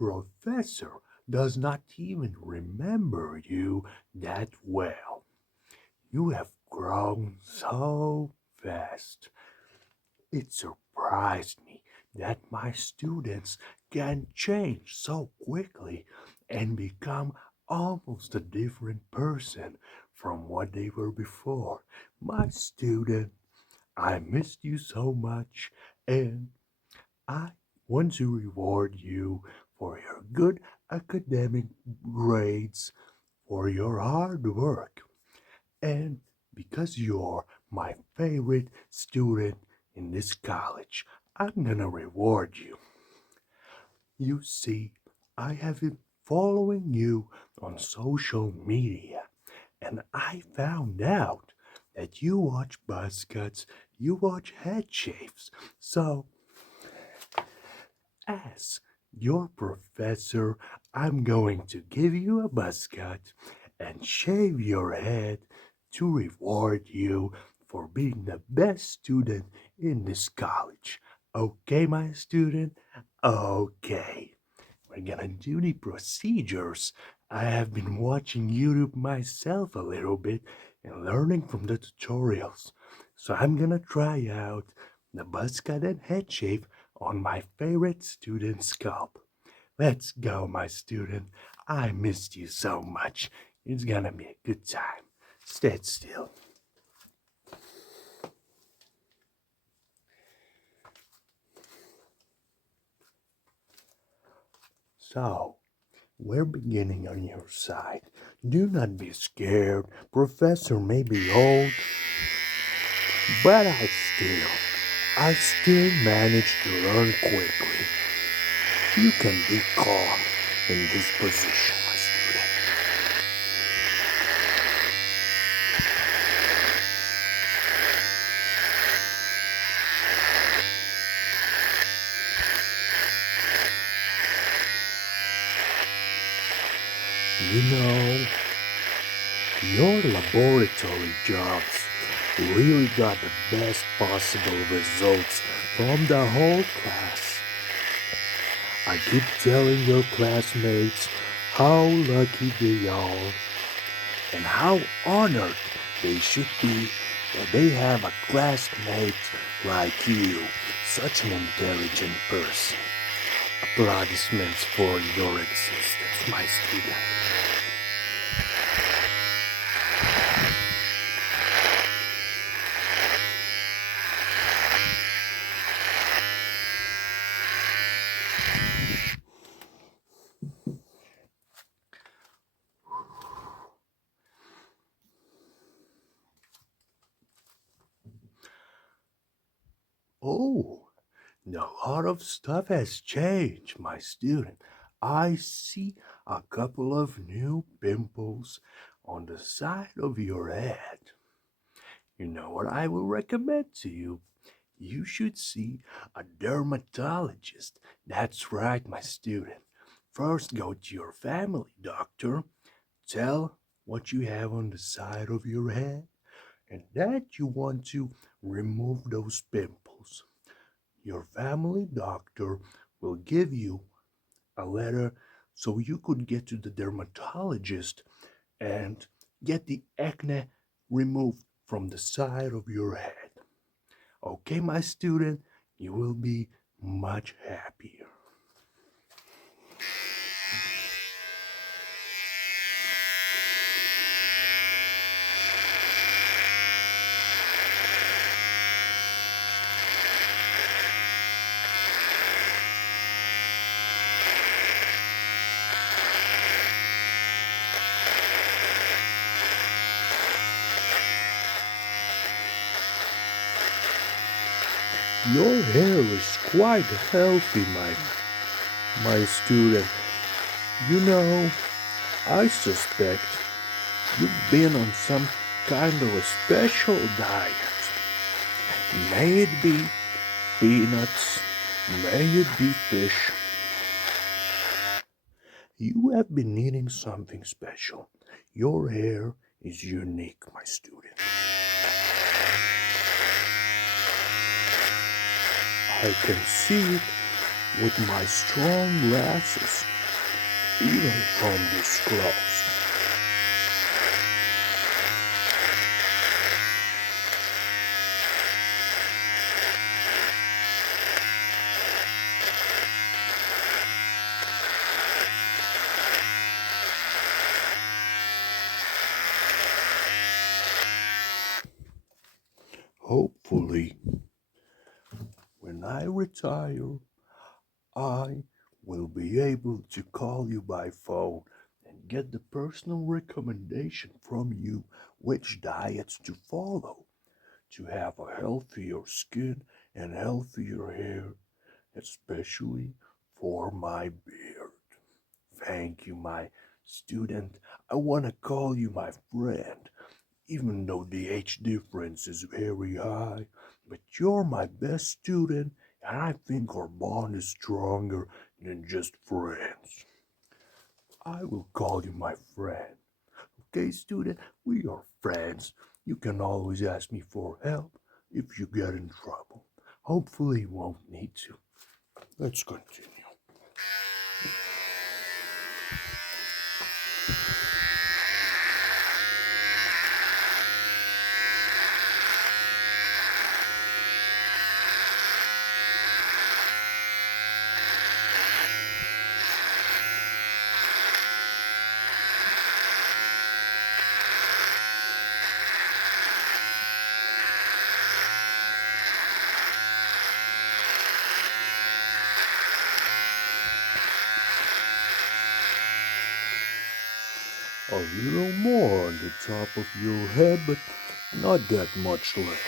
professor does not even remember you that well. You have grown so fast. It surprised me that my students can change so quickly and become almost a different person from what they were before. My student, I missed you so much, and I want to reward you for your good academic grades, for your hard work, and because you're my favorite student in this college, I'm gonna reward you. You see, I have been following you on social media, and I found out that you watch Buzzcuts, you watch head shaves. So, as your professor, I'm going to give you a buzzcut and shave your head to reward you for being the best student in this college. Okay, my student? Okay. We're gonna do the procedures. I have been watching YouTube myself a little bit and learning from the tutorials. So I'm gonna try out the buzzcut and head shave on my favorite student's scalp. Let's go, my student. I missed you so much. It's gonna be a good time. Stay still. So, we're beginning on your side. Do not be scared. Professor may be old, but I still manage to learn quickly. You can be calm in this position, my student. You know, your laboratory jobs really got the best possible results from the whole class. I keep telling your classmates how lucky they are and how honored they should be that they have a classmate like you, such an intelligent person. Applaudissements for your existence, my student. Oh, a lot of stuff has changed, my student. I see a couple of new pimples on the side of your head. You know what I will recommend to you? You should see a dermatologist. That's right, my student. First, go to your family doctor, tell what you have on the side of your head, and that you want to remove those pimples. Your family doctor will give you a letter so you could get to the dermatologist and get the acne removed from the side of your head. Okay, my student, you will be much happier. Your hair is quite healthy, my student. You know, I suspect you've been on some kind of a special diet. May it be peanuts, may it be fish. You have been eating something special. Your hair is unique, my student. I can see it with my strong glasses, even from this close. Hopefully, when I retire, I will be able to call you by phone and get the personal recommendation from you which diets to follow to have a healthier skin and healthier hair, especially for my beard. Thank you, my student. I want to call you my friend, even though the age difference is very high. But you're my best student, and I think our bond is stronger than just friends. I will call you my friend. Okay, student? We are friends. You can always ask me for help if you get in trouble. Hopefully, you won't need to. Let's continue. A little more on the top of your head, but not that much left.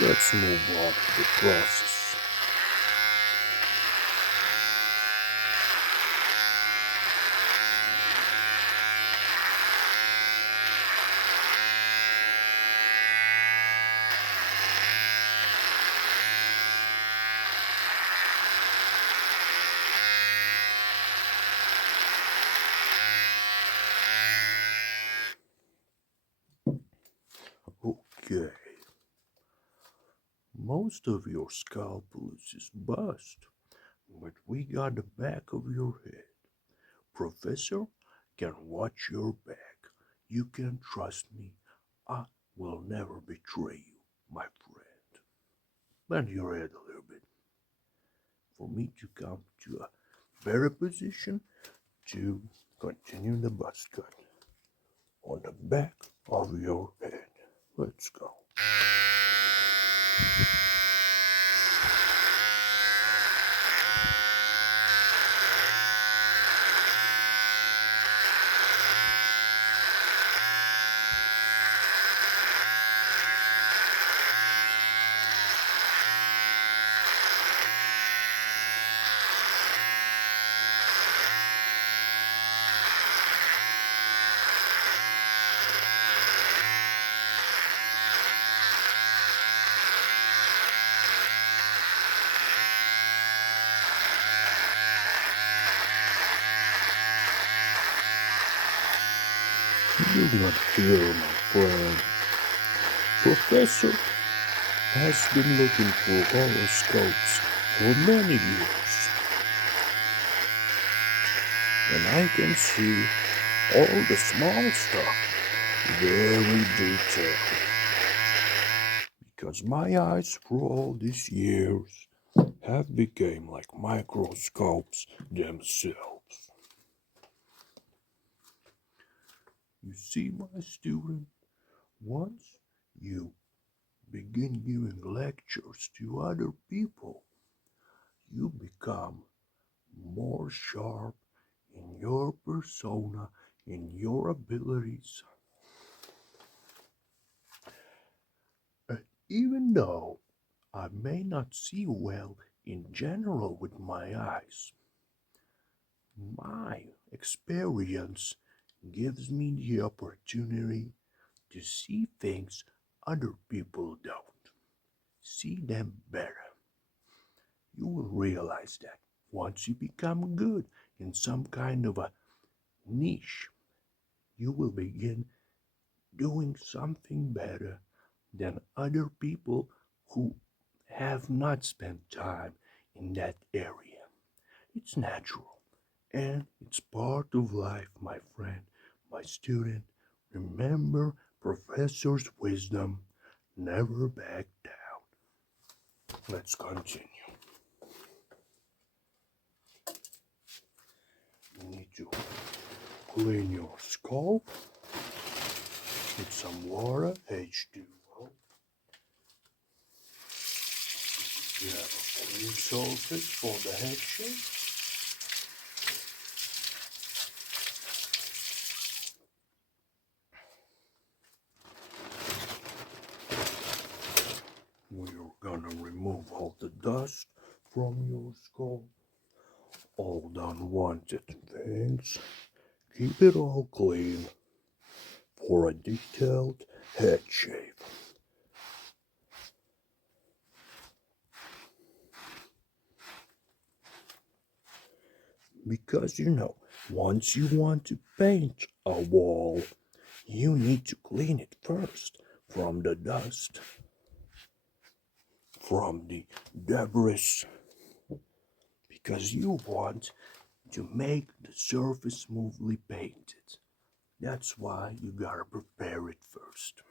Let's move on to the process. Okay. Most of your scalp is bust, but we got the back of your head. Professor can watch your back. You can trust me. I will never betray you, my friend. Bend your head a little bit for me to come to a better position to continue the buzz cut on the back of your head. Let's go. Do not fear, my friend. Professor has been looking for horoscopes for many years, and I can see all the small stuff very detailed because my eyes through all these years have become like microscopes themselves. You see, my student, once you begin giving lectures to other people, you become more sharp in your persona, in your abilities. Even though I may not see well in general with my eyes, my experience gives me the opportunity to see things other people don't. See them better. You will realize that once you become good in some kind of a niche, you will begin doing something better than other people who have not spent time in that area. It's natural and it's part of life, my friend, my student. Remember Professor's wisdom, never back down. Let's continue. You need to clean your scalp with some water, H2O. You have a clean surface for the head shape. We're gonna remove all the dust from your scalp, all the unwanted things. Keep it all clean for a detailed head shave. Because once you want to paint a wall, you need to clean it first from the dust, from the debris, because you want to make the surface smoothly painted. That's why you gotta prepare it first.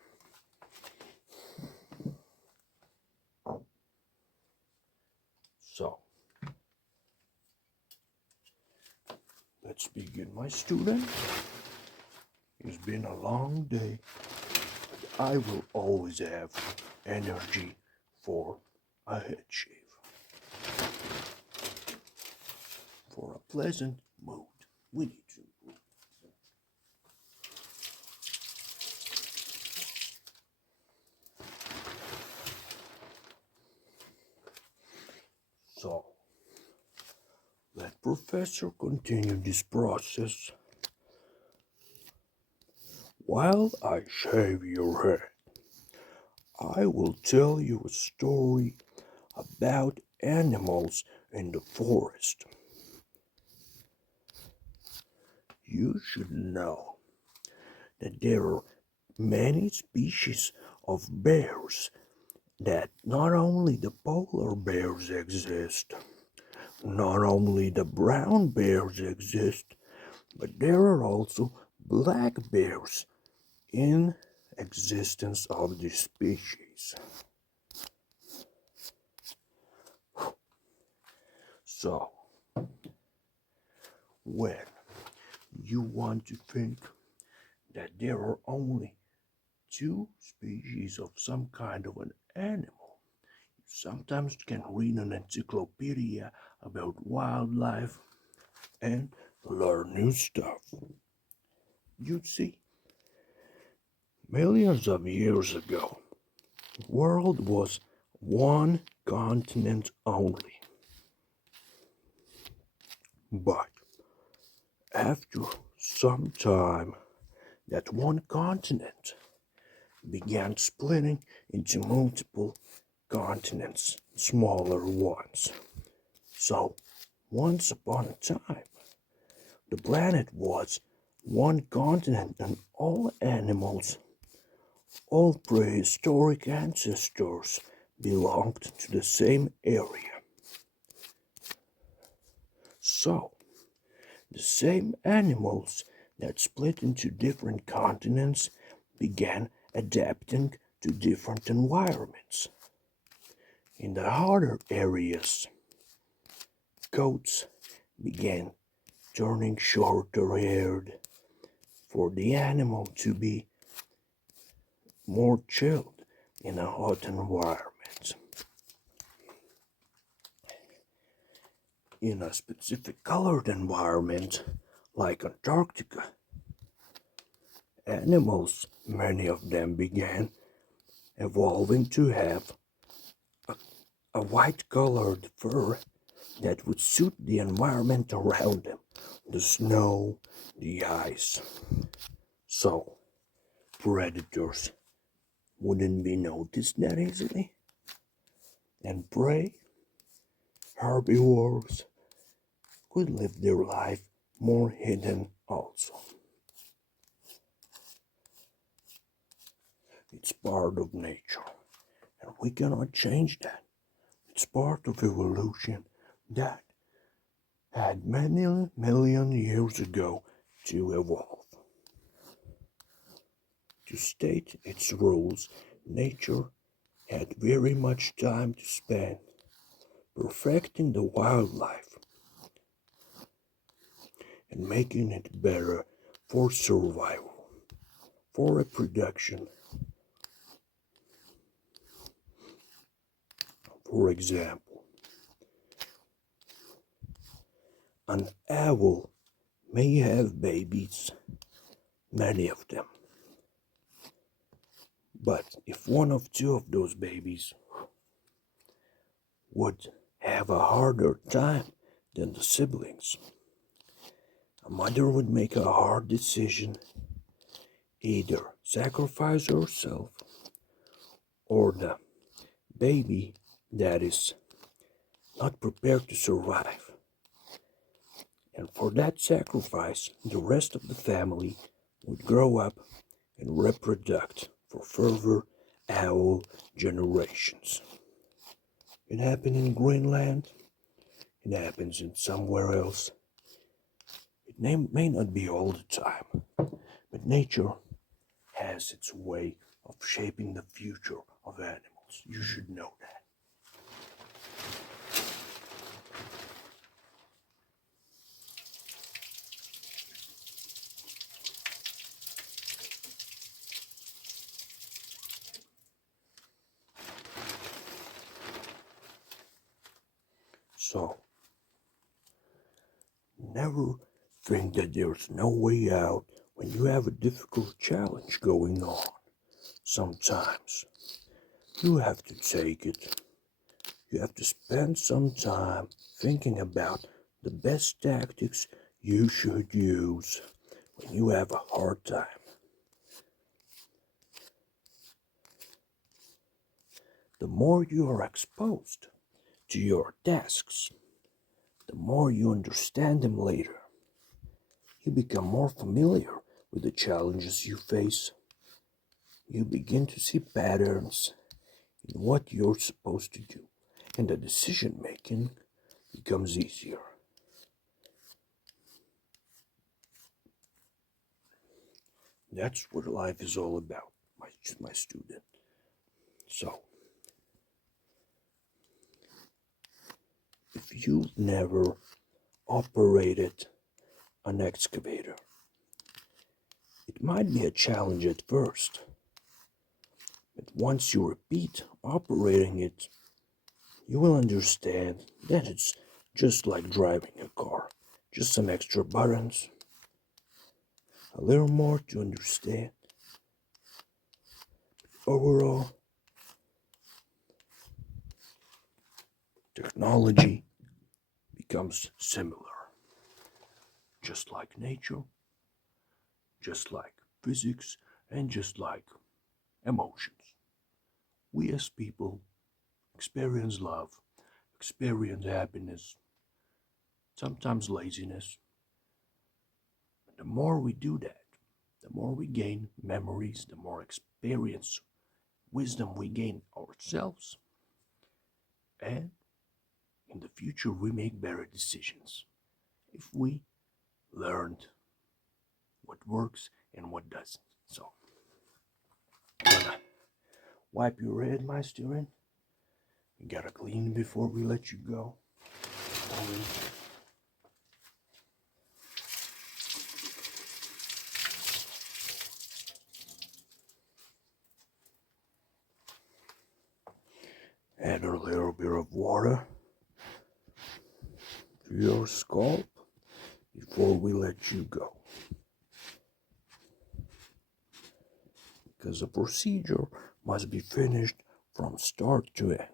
So, let's begin, my student. It's been a long day, but I will always have energy for a head shave, for a pleasant mood. We need to. So, let Professor continue this process while I shave your head. I will tell you a story about animals in the forest. You should know that there are many species of bears, that not only the polar bears exist, not only the brown bears exist, but there are also black bears in existence of this species. So, when you want to think that there are only two species of some kind of an animal, you sometimes can read an encyclopedia about wildlife and learn new stuff. You see, millions of years ago, the world was one continent only. But after some time, that one continent began splitting into multiple continents, smaller ones. So, once upon a time, the planet was one continent and all animals, all prehistoric ancestors belonged to the same area. So, the same animals that split into different continents began adapting to different environments. In the harder areas, goats began turning shorter haired for the animal to be more chilled in a hot environment. In a specific colored environment, like Antarctica, animals, many of them began evolving to have a white colored fur that would suit the environment around them, the snow, the ice. So, predators wouldn't be noticed that easily, and prey, herbivores, could live their life more hidden also. It's part of nature, and we cannot change that. It's part of evolution, that had many million years ago to evolve. To state its rules, nature had very much time to spend perfecting the wildlife and making it better for survival, for reproduction. For example, an owl may have babies, many of them. But if one of two of those babies would have a harder time than the siblings, a mother would make a hard decision, either sacrifice herself or the baby that is not prepared to survive. And for that sacrifice, the rest of the family would grow up and reproduce for further owl generations. It happened in Greenland. It happens in somewhere else. It may not be all the time, but nature has its way of shaping the future of animals. You should know that. So, never think that there's no way out when you have a difficult challenge going on. Sometimes you have to take it. You have to spend some time thinking about the best tactics you should use when you have a hard time. The more you are exposed to your tasks, the more you understand them later. You become more familiar with the challenges you face. You begin to see patterns in what you're supposed to do, and the decision making becomes easier. That's what life is all about, my student. So, if you've never operated an excavator, it might be a challenge at first, but once you repeat operating it, you will understand that it's just like driving a car, just some extra buttons, a little more to understand. Overall, technology becomes similar, just like nature, just like physics, and just like emotions. We as people experience love, experience happiness, sometimes laziness. And the more we do that, the more we gain memories, the more experience, wisdom we gain ourselves, and in the future we make better decisions if we learned what works and what doesn't. So, I'm gonna wipe your head, my student. You gotta clean before we let you go. Add a little bit of water to your scalp before we let you go. Because the procedure must be finished from start to end.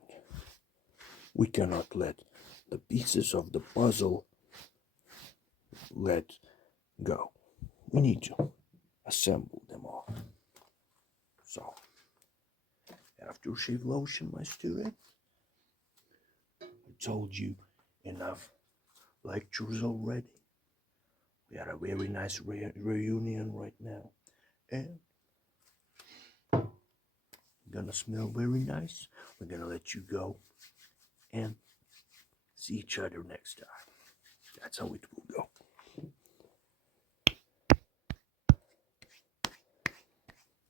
We cannot let the pieces of the puzzle let go. We need to assemble them all. So, aftershave lotion, my student. I told you enough lectures already. We had a very nice reunion right now. And gonna smell very nice. We're gonna let you go and see each other next time. That's how it will go.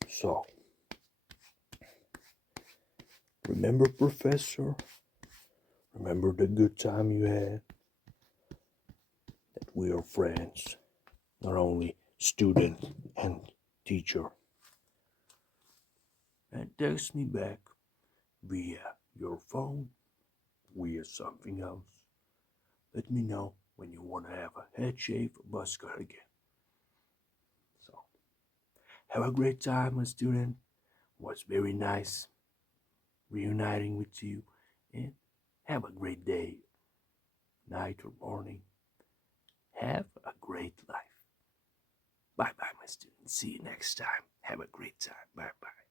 So, remember, Professor? Remember the good time you had? That we are friends, not only student and teacher. And text me back via your phone, via something else. Let me know when you want to have a head shave or buzzcut again. So, have a great time, my student. It was very nice reuniting with you, and have a great day, night or morning. Have a great life. Bye bye, my students. See you next time. Have a great time. Bye bye.